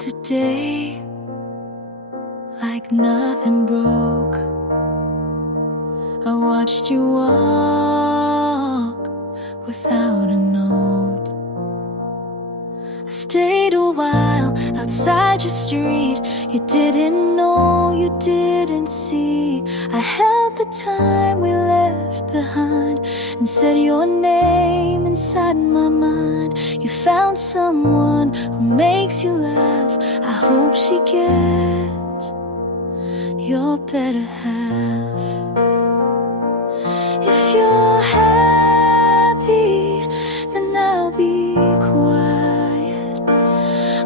today like nothing broke. I watched you walk without a note. I stayed a while outside your street. You didn't know, you didn't see. I held the time we left behind and said your name inside my mind. You found someone who makes you laugh. I hope she gets your better half. If you're happy, then I'll be quiet.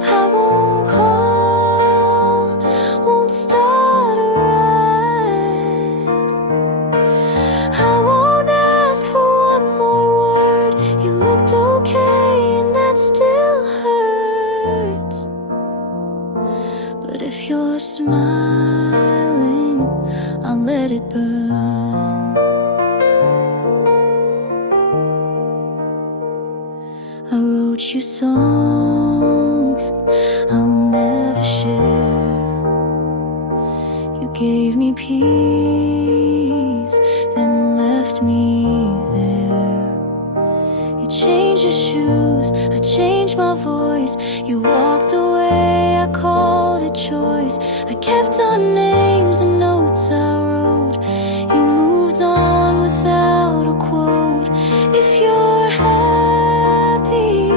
I won't call, won't start a riot. I won't ask for one more word. You looked okay and that still hurts. But if you're smiling, I'll let it burn. I wrote you songs I'll never share. You gave me peace, then left me there. You changed your shoes, I changed my voice. You walked away, I called it choice. I kept our names and notes I wrote. You moved on without a quote. If you're happy,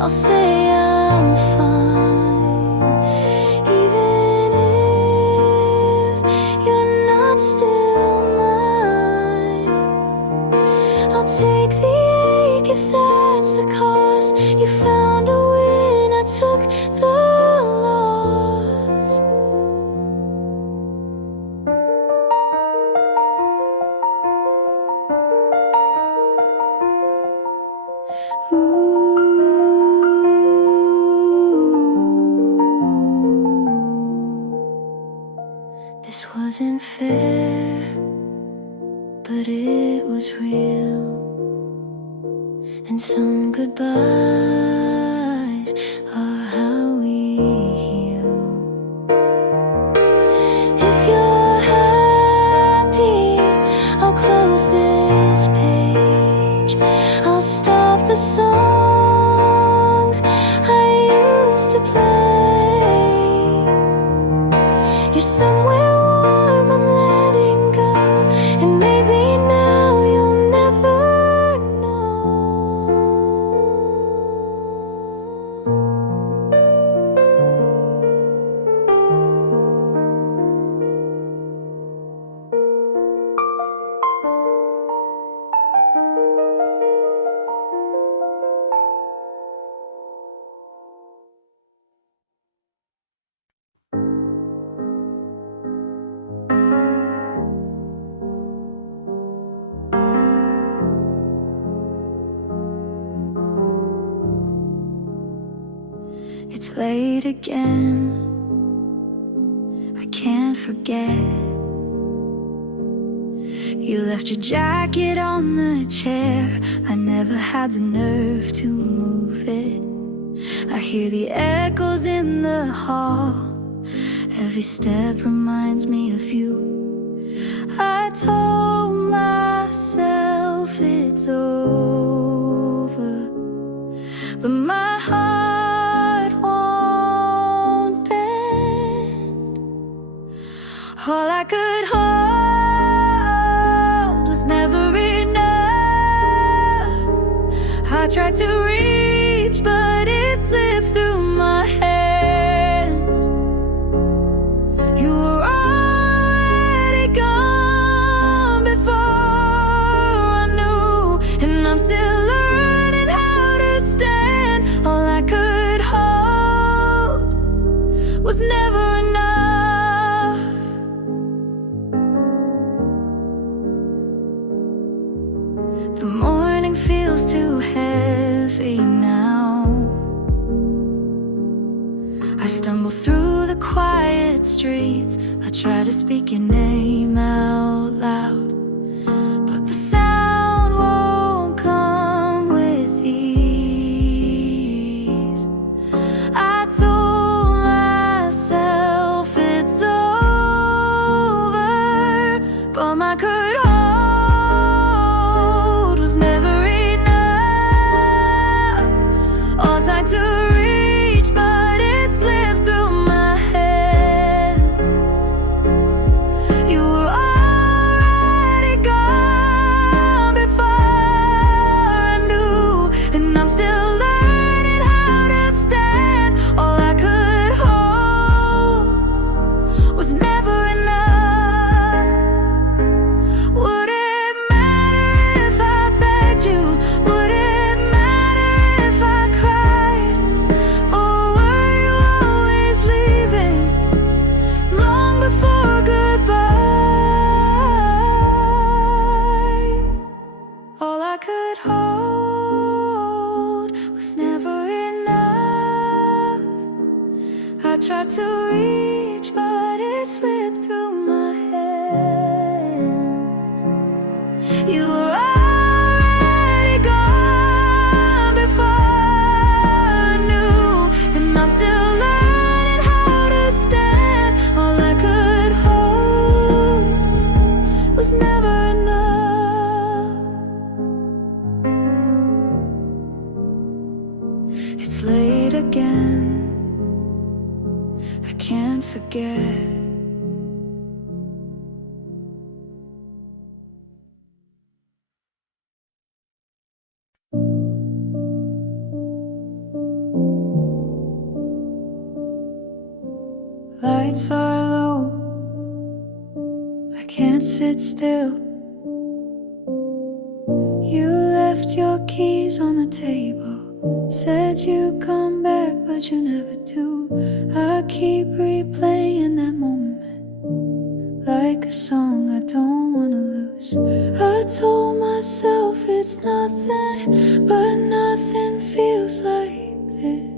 I'll say I'm fine. Even if you're not still mine, I'll take the ache if that's the cost. You found a win, I took the loss. This wasn't fair, but it was real. And some goodbyes are how we heal. If you're happy, I'll close this page. I'll stop the songs I used to play. You're somewhere warm, I'm letting go. And maybe now you'll never know. It's late again, I can't forget. You left your jacket on the chair. I never had the nerve to move it. I hear the echoes in the hall. Every step reminds me of you. I told myself it's over, but my heart won't bend. All I could hold was never enough. I tried to reach, but it slipped through my hands. You were already gone before I knew, and I'm still learning how to stand. All I could hold was never enough. The morning feels too heavy now. I stumble through the quiet streets. I try to speak your name out loud, but the sound won't come with ease. I told was never enough. Would it matter if I begged you? Would it matter if I cried? Or were you always leaving long before goodbye? All I could hold was never enough. I tried to reach, but it slipped through my hands. You were already gone before I knew, and I'm still learning how to stand. All I could hold was never enough. It's late again, I can't forget. Lights are low, I can't sit still. You left your keys on the table, said you'd come back, but you never do. I keep replaying that moment like a song I don't wanna lose. I told myself it's nothing, but nothing feels like this.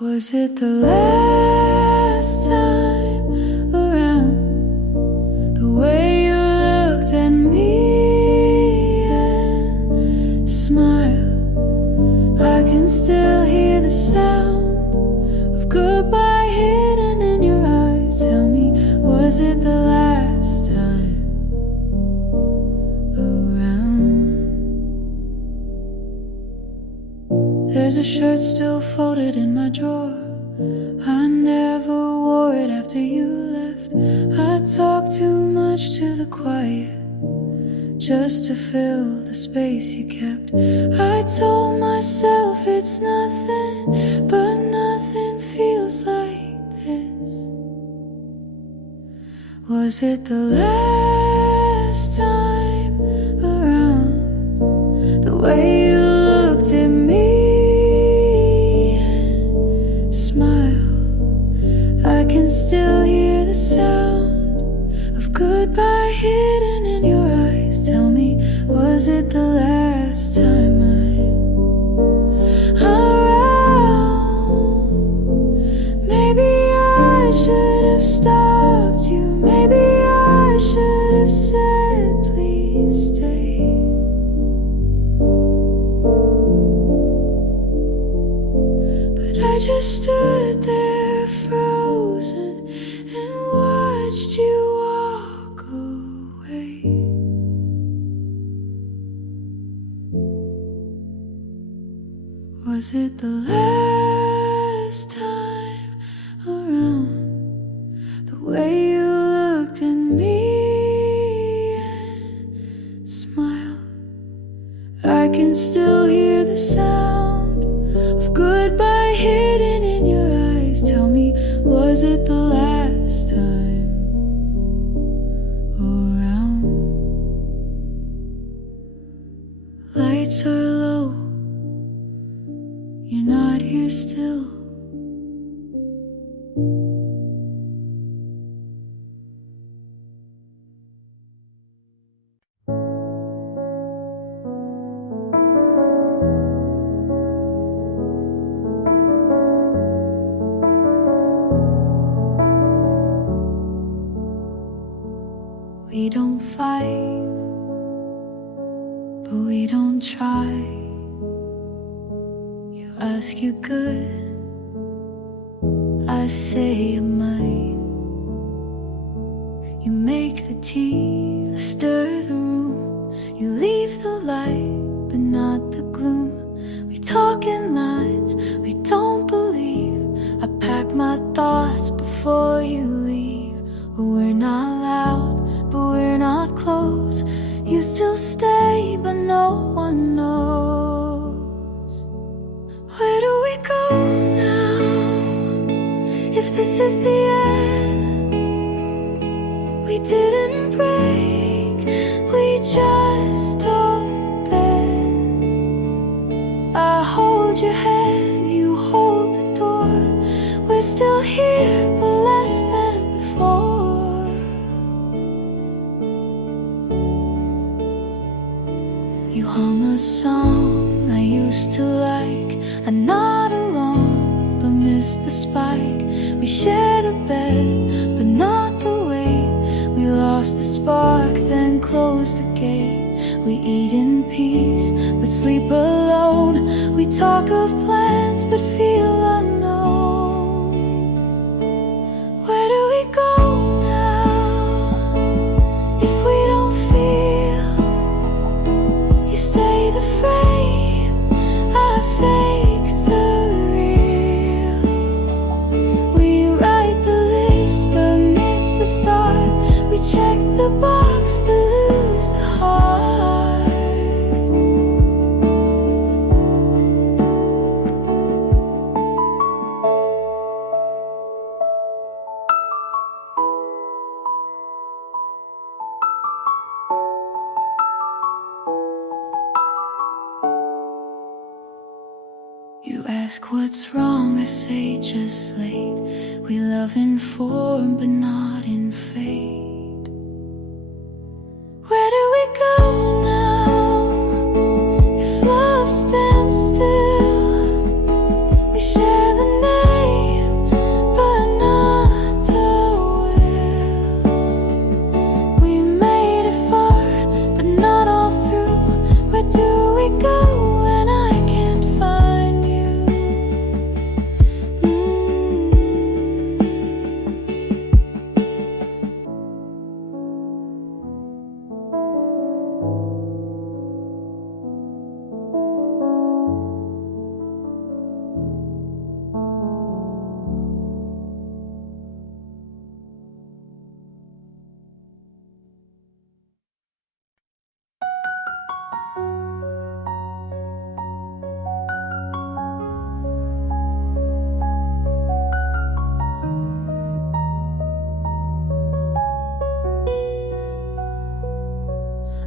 Was it the last time around? The way you looked at me and smiled, I can still hear the sound of goodbye hidden in your eyes. Tell me, was it the last time around? There's a shirt still folded in my drawer. I never wore it after you left. I talked too much to the quiet just to fill the space you kept. I told myself it's nothing, but nothing feels like this. Was it the last time around? The way you looked at me and smiled, I can still hear the sound of goodbye hidden in your eyes. Tell me, was it the last time around? Maybe I should have stopped you. Maybe I should have said, please stay. But I just stood there frozen and watched you walk away. Was it the last time around? The way you looked at me and smiled, I can still hear the sound of goodbye hidden in your eyes. Tell me, was it the last time around? Lights are low, you're not here still. We don't fight, but we don't try. You ask you good, I say you might. You make the tea, I stir the room. You leave the light, but not the gloom. We talk in lines we don't believe. I pack my thoughts before you leave. We're not loud, but we're not close. You still stay, but no one knows. Where do we go now? If this is the end, we didn't break, we just opened. I hold your hand, you hold the door. We're still here, but less than before. You hum a song I used to like. I'm not alone, but miss the spike. We shared a bed, but not the weight. We lost the spark, then closed the gate. We eat in peace, but sleep alone. We talk of plans, but feel unknown. Where do we go now, if we don't feel? You stay the frame, I fake the real. We write the list, but miss the start. We check the box, but lose the heart. You ask what's wrong, I say just late. We love in form, but not in fate. Where do we go now, if love stands still? We share the name, but not the will. We made it far, but not all through. Where do we go when I can't find you?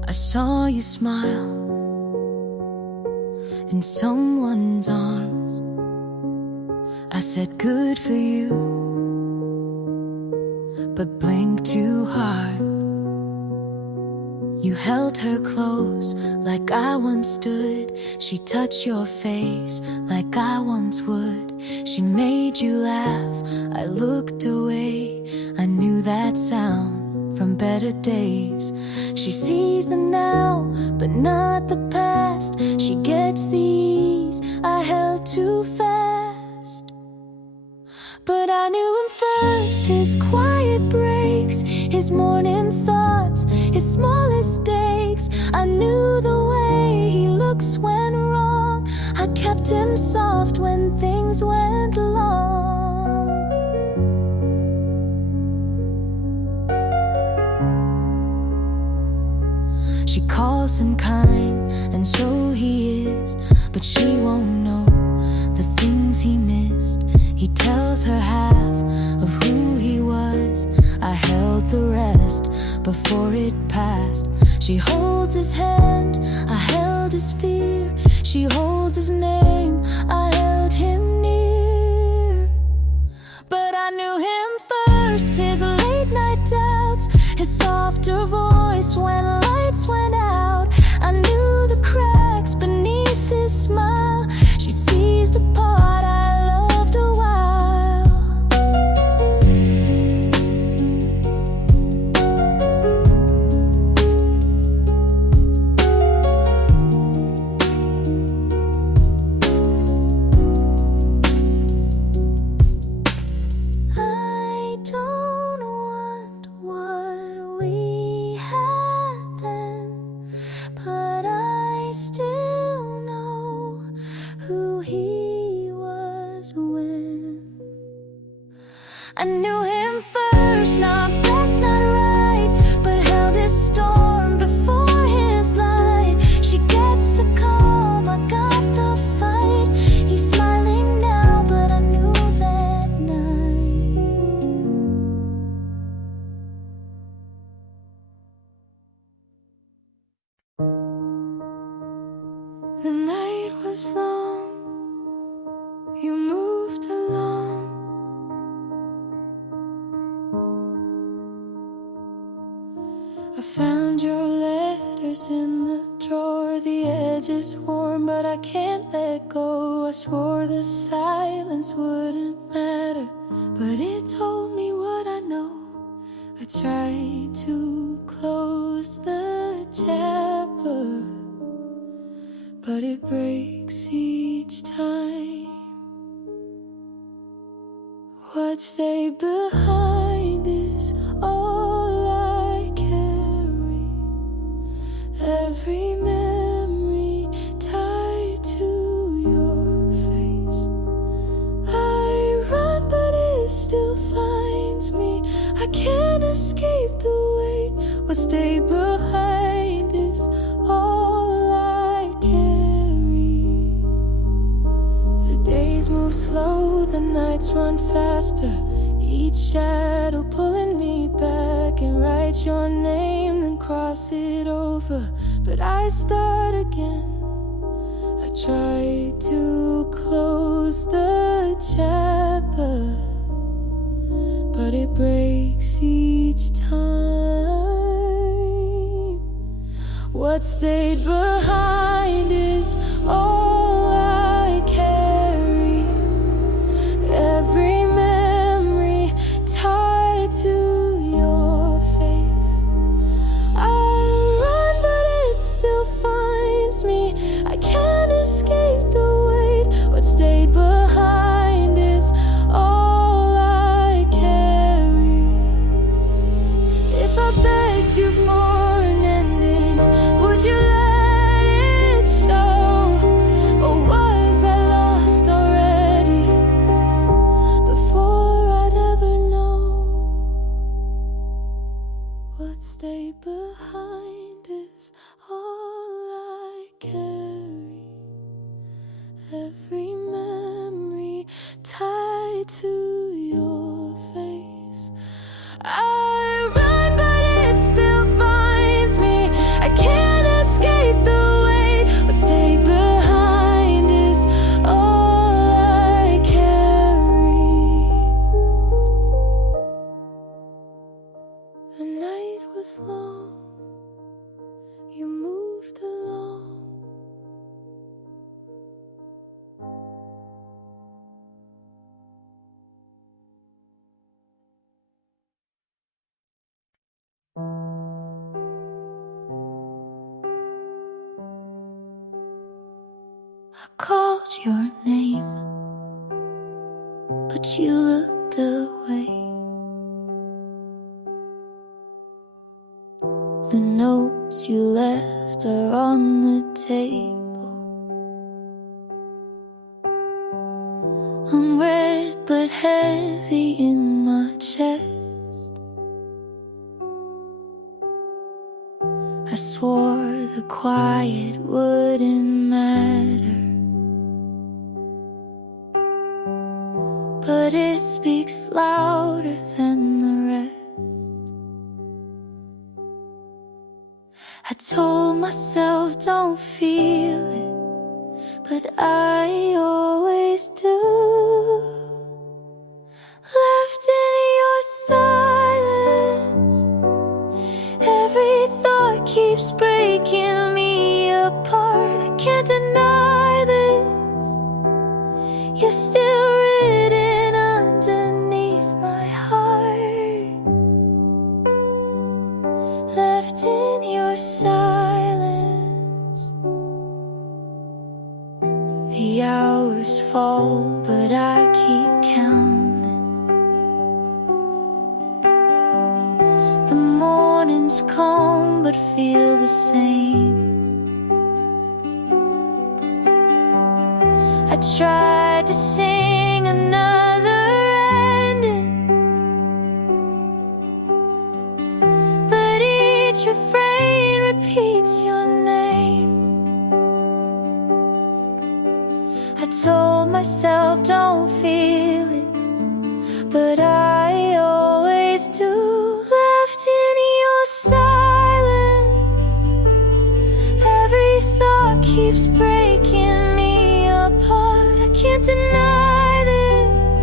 I saw you smile in someone's arms. I said good for you, but blinked too hard. You held her close like I once stood. She touched your face like I once would. She made you laugh, I looked away. I knew that sound from better days. She sees the now, but not the past. She gets the ease I held too fast. But I knew him first, his quiet breaks, his morning thoughts, his smallest stakes. I knew the way he looks when wrong. I kept him soft when things went long. She calls him kind, and so he is, but she won't know the things he missed. He tells her half of who he was. I held the rest before it passed. She holds his hand, I held his fear. She holds his name, I held him near. But I knew him first, his late night doubts, his softer voice when lights went out. I knew the cracks beneath his smile. She sees the part I loved a while. I don't want what we had then, but I still know who he was when I knew him first, not best, not right, but held his storm before his light. She gets the calm, I got the fight. He's smiling now, but I knew that night. found your letters in the drawer. The edge is warm, but I can't let go. I swore the silence wouldn't matter, but it told me what I know. I tried to close the chapter, but it breaks each time. What stayed behind is all I carry. Every memory tied to your face. I run, but it still finds me. I can't escape the weight. What stayed behind is all I carry. The days move slow, the nights run faster. Each shadow pulling me back, and write your name, then cross it over. But I start again. I try to close the chapter, but it breaks each time. What stayed behind is all I carry. Every memory tied to your face. I run, but it still finds me. I can't escape the weight. What stayed behind is all I carry. If I begged you for an ending, would you let it show? Or was I lost already before I'd ever know? What stayed behind is all I carry. Every memory tied to your face. I run, but it still finds me. I can't escape the weight. What stayed behind is all I carry. The night was long, you moved along. I called your name, but you looked away. The notes you left are on the table, unread but heavy in my chest. I swore the quiet wouldn't matter, but it speaks louder than the rest. I told myself don't feel it, but I always do. Left in your silence, every thought keeps breaking me apart. I can't deny this, you're still written underneath my heart. Left in your silence, the hours fall, but I keep counting. The mornings come, but feel the same. I tried to sing another ending, but each refrain repeats your name. I told myself don't feel it, but I always do. Left in your silence, every thought keeps breaking me apart. I can't deny this,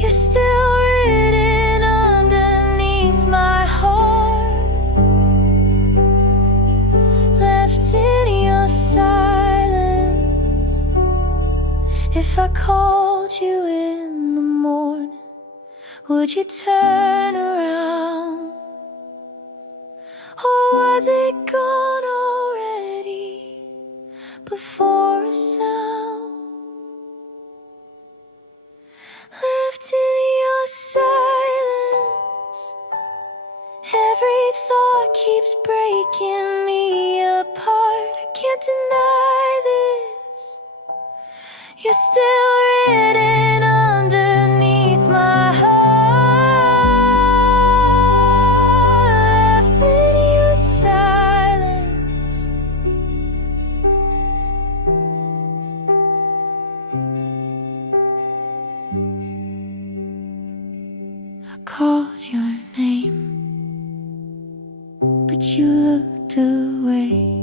you're still written underneath my heart. Would you turn around? Or was it gone already before a sound left in your silence? Every thought keeps breaking me apart. I can't deny this. You're still written underneath my heart, left in your silence. I called your name, but you looked away.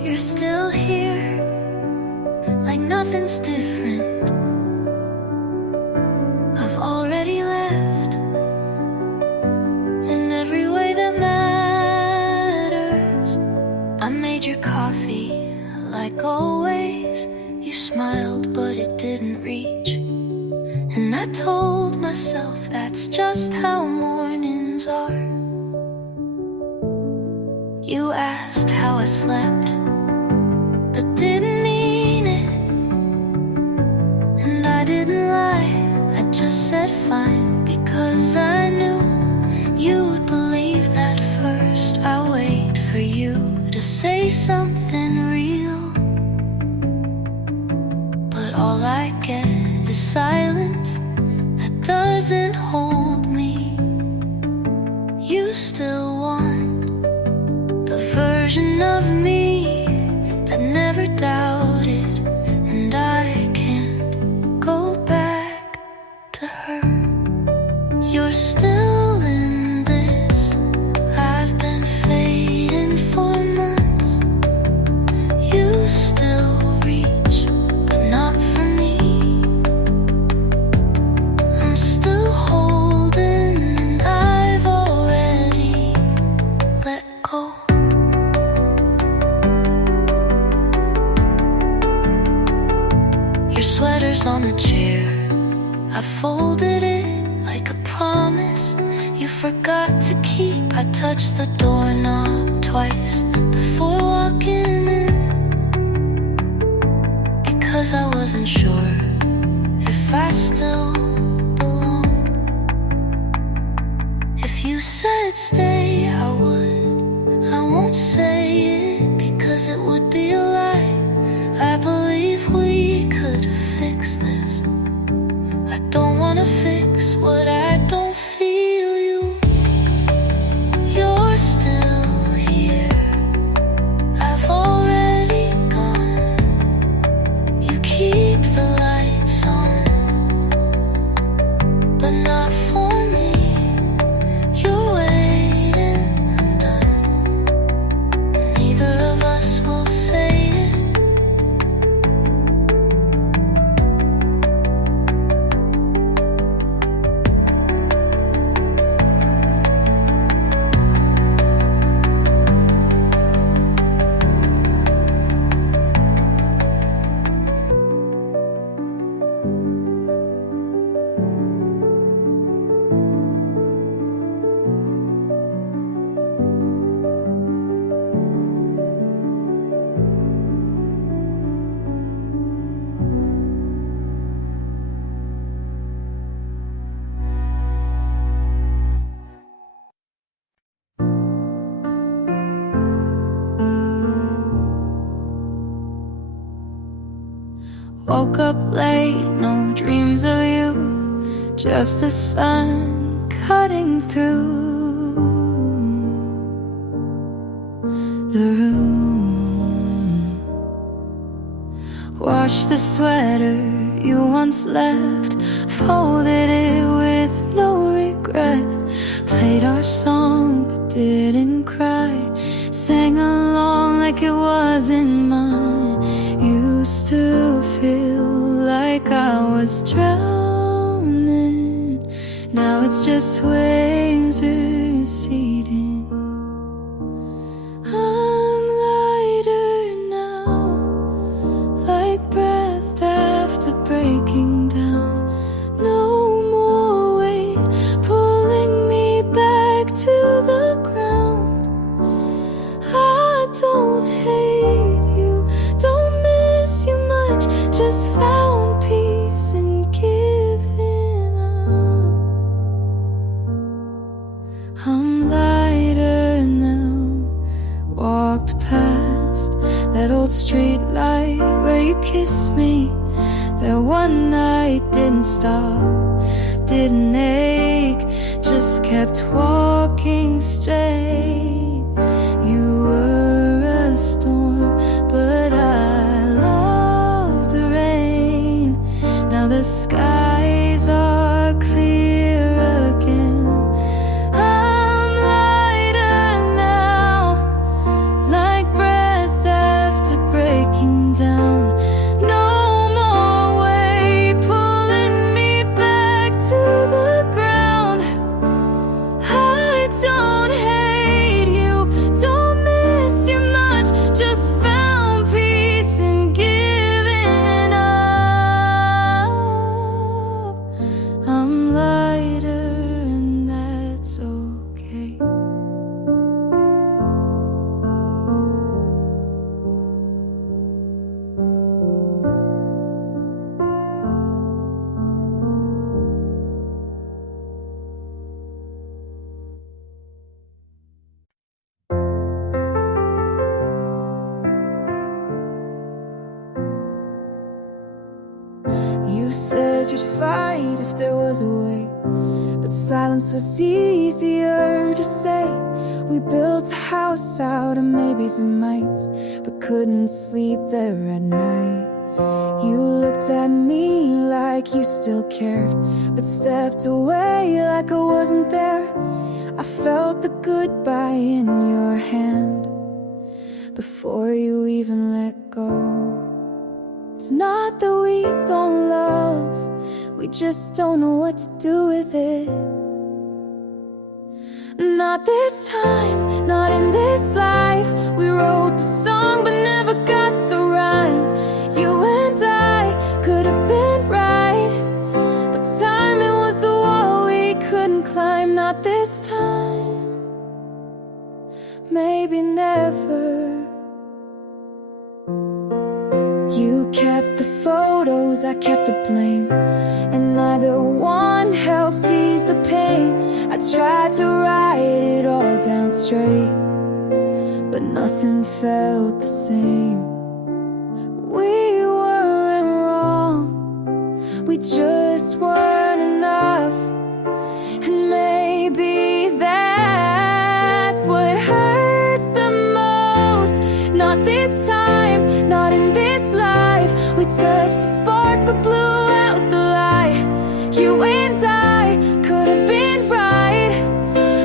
You're still here, like nothing's different. I've already left in every way that matters. I made your coffee, like always. You smiled, but it didn't reach. And I told myself that's just how mornings are. You asked how I slept, but didn't mean it. And I didn't lie, I just said fine, because I knew you would believe that first. I wait for you to say something real, but all I get is silence that doesn't hold me. You still want the version of me that never doubted, and I can't go back to her. You're still in this. I've been fading for months. You still reach, but not for me. I'm still holding, and I've already let go. Your sweater's on the chair. I folded it like a promise you forgot to keep. I touched the doorknob twice before walking in, because I wasn't sure if I still belonged. If you said stay, I would. I won't say it, because it would be a lie. I believe we could fix this. I don't wanna fix what I don't feel. You're still here. I've already gone. You keep the lights on, but not for me. You're waiting, I'm done. Neither of us will say it. Woke up late, no dreams of you, just the sun cutting through the room. Washed the sweater you once left, folded it with no regret. Played our song but didn't cry, sang along like it wasn't mine. Used to feel like I was drowning, now it's just waves receding. don't hate you, don't miss you much, just found peace in giving up. I'm lighter now, walked past that old street light where you kissed me. That one night didn't stop, didn't ache, just kept walking straight. You were a storm, but I love the rain. Now the skies are clear again. I'm lighter now, like breath after breaking down. No more weight pulling me back to the ground. I don't hate you, don't miss you much, just found peace in giving up. I'm lighter and that's okay. You said you'd fight if there was a way, but silence was easier to say. We built a house out of maybes and mights, but couldn't sleep there at night. You looked at me like you still cared, but stepped away like I wasn't there. I felt the goodbye in your hand before you even let go. It's not that we don't love, we just don't know what to do with it. Not this time, not in this life. We wrote the song but never got the rhyme. You and I could have been right, but timing was the wall we couldn't climb. Not this time, maybe never. You kept the photos, I kept the blame, and neither one helps ease the pain. I tried to write it all down straight, but nothing felt the same. We weren't wrong, we just weren't enough. And maybe that's what hurts the most. Not this time, not in this life. We touched the spark but blew out the light. You and I could have been right,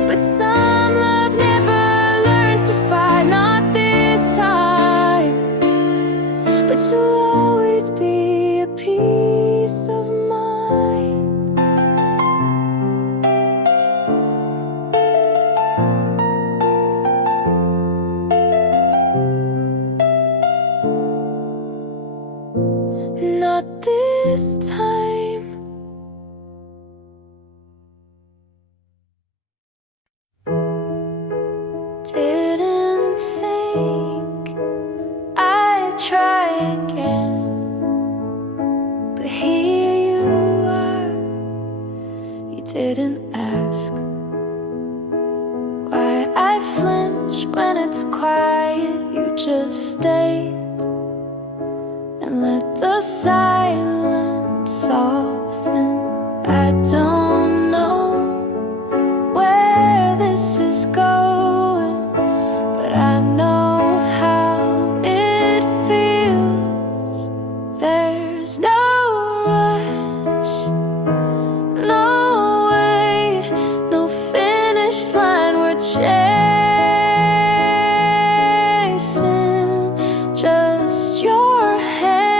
but some love never learns to fight. Not this time, but you'll always be a piece of mine. Not this time. Didn't think I'd try again, but here you are. You didn't ask why I flinch when it's quiet. You just stayed and let the silence soften. I don't know where this is going, but I know how it feels. There's no rush, no wait, no finish line. We're chasing just your hand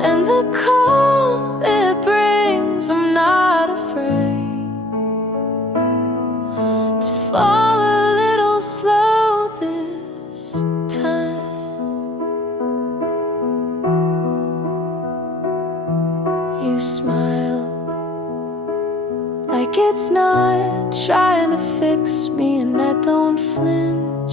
and the calm it brings. I'm not afraid to fall a little slow this time. You smile like it's not trying to fix me, and I don't flinch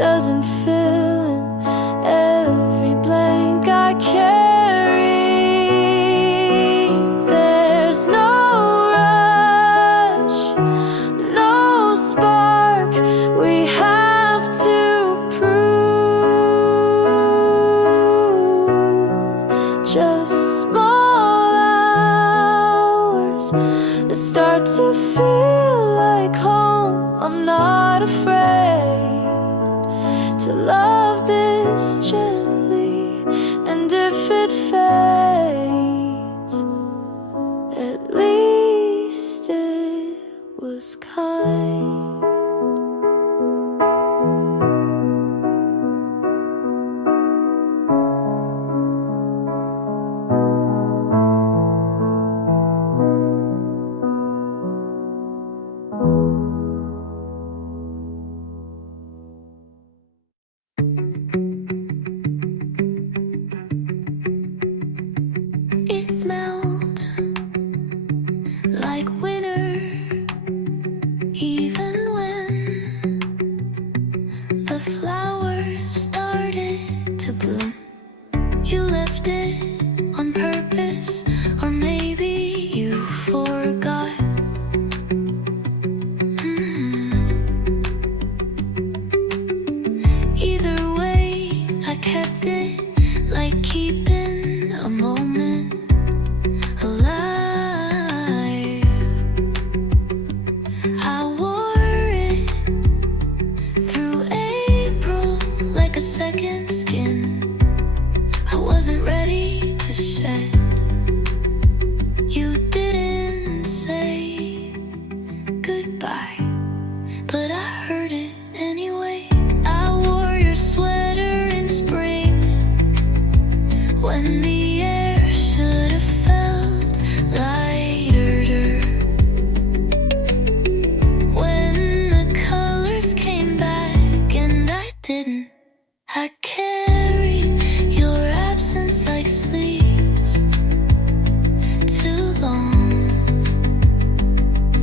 doesn't fill in every blank I carry. There's no rush, no spark we have to prove. Just small hours that start to feel like home. I'm not afraid to love this gently, and if it fades, at least it was kind. It smelled like winter, even when the flowers started to bloom. You left it on purpose, or maybe you forgot. Either way, I kept it, like keeping a moment alive. I wore it through April like a second skin. I wasn't ready to shed. You didn't say goodbye, but I heard it anyway. I wore your sweater in spring when the air should have felt lighter. When the colors came back and I didn't, I carried your absence like sleeves, too long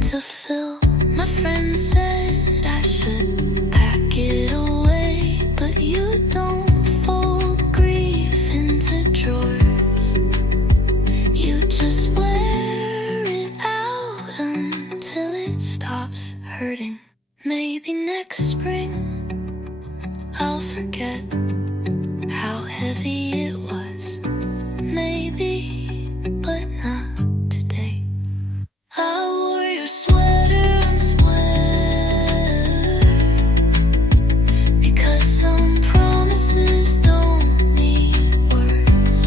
to fill. My friend said I should pack it away, but you don't fold grief into drawers. You just wear it out until it stops hurting. Maybe next spring I'll forget how heavy it was. Maybe, but not today. I wore your sweater unsweater because some promises don't need words.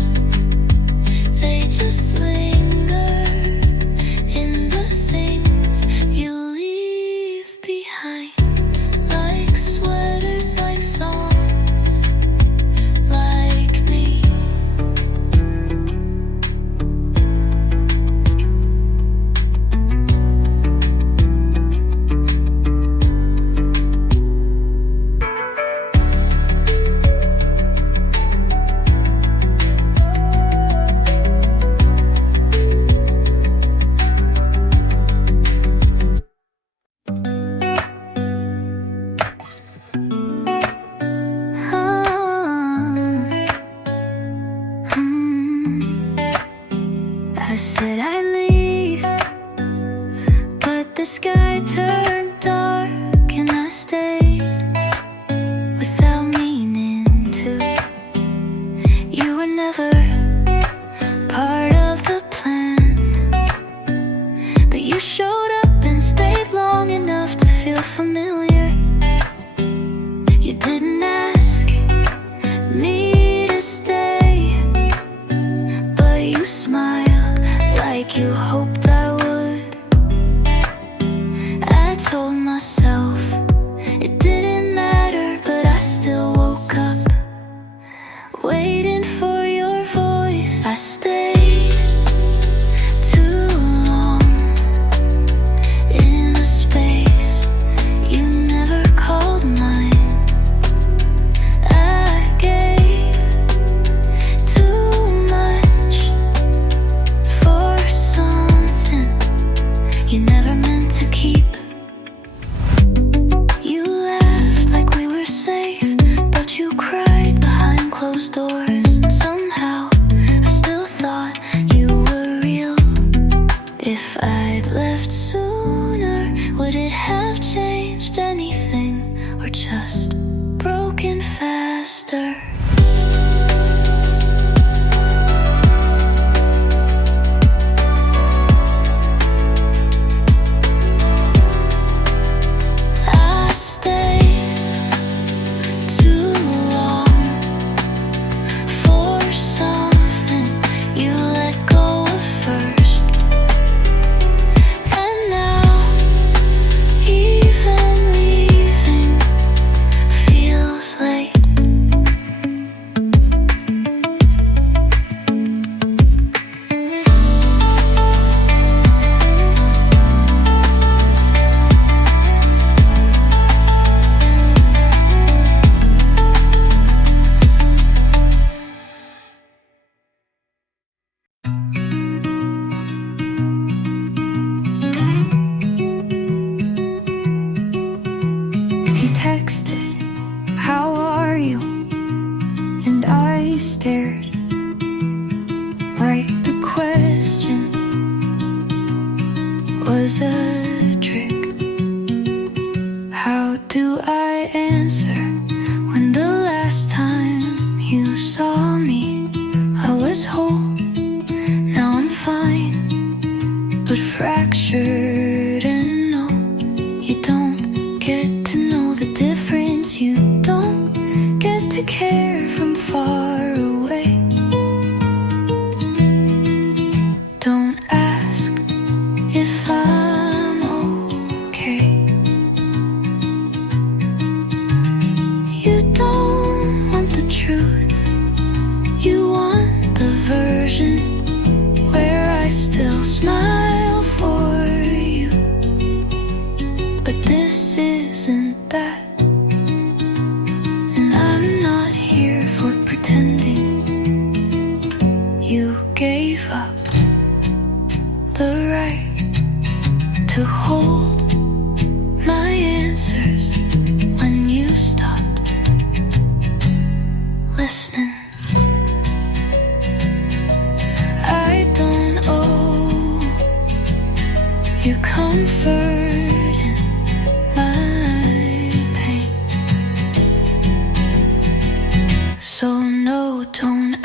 They just linger in the things you leave behind. Like sweaters, like songs, like me. I said I'd leave, but the sky turned dark and I stayed without meaning to. You were never part of the plan, but you showed up and stayed long enough to feel familiar. You didn't ask me to stay, but you smiled like you hoped I would. I told myself it didn't matter, but I still woke up waiting for your voice. I stayed too long in a space you never called mine. we stared, like the question was a trick. How do I answer when the last time you saw me I was whole? Now I'm fine, but fractured, and no, you don't get to know the difference. You don't get to care from far away. Don't ask if I'm okay. You don't want the truth, you want the version where I still smile for you. But this isn't that, and I'm not here for pretending. You gave up the right to hold my answers when you stopped listening. I don't owe you comfort in my pain, so no, don't